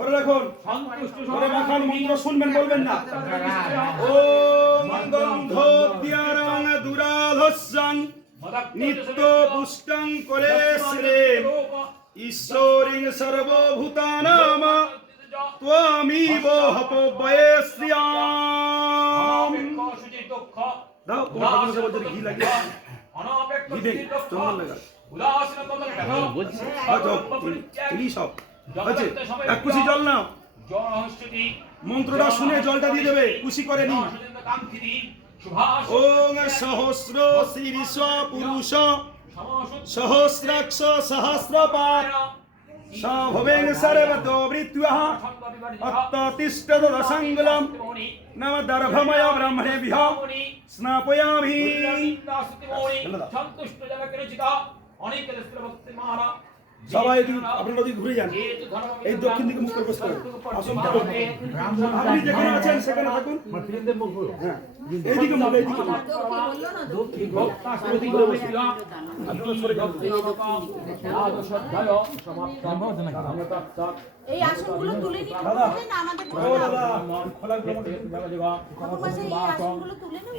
ধরে রাখুন। ধরে মাখান মন্ত্র শুনবেন বলবেন না। ও গন্ধ দিয়ারাং দুরাধস্যাং নিত্য পুষ্টং করে শ্রে ঈশ্বরিং সর্বভূতানাম ত্বমিব হপবয়স্যাম দাও তোমার ঠাকুর বলছে ঘি ঘি দেই চন্দন লাগা। আচ্ছা এই সব। আছে এক কুচি জল নাও। মন্ত্রটা শুনে জলটা দিয়ে দেবে কুশি করে নি। ওং সহস্র শীর্ষ পুরুষ সহস্রাক্ষ সহস্রপাত। সভবেন সর্বতো নম দর্ভময় ব্রহ্মণেভ্য স্নাপয়ামি। সন্তুষ্ট রচিত অনেক সবাই একটু আপনারা ওদিকে ঘুরে যান। এই দক্ষিণ দিকে মুখ করে বসতে হবে আসুন আপনি যেখানে আছেন সেখানে থাকুন। হ্যাঁ এইদিকে মুখ এইদিকে এই আসনগুলো তুলে আমাদের এই আসনগুলো তুলে নেব।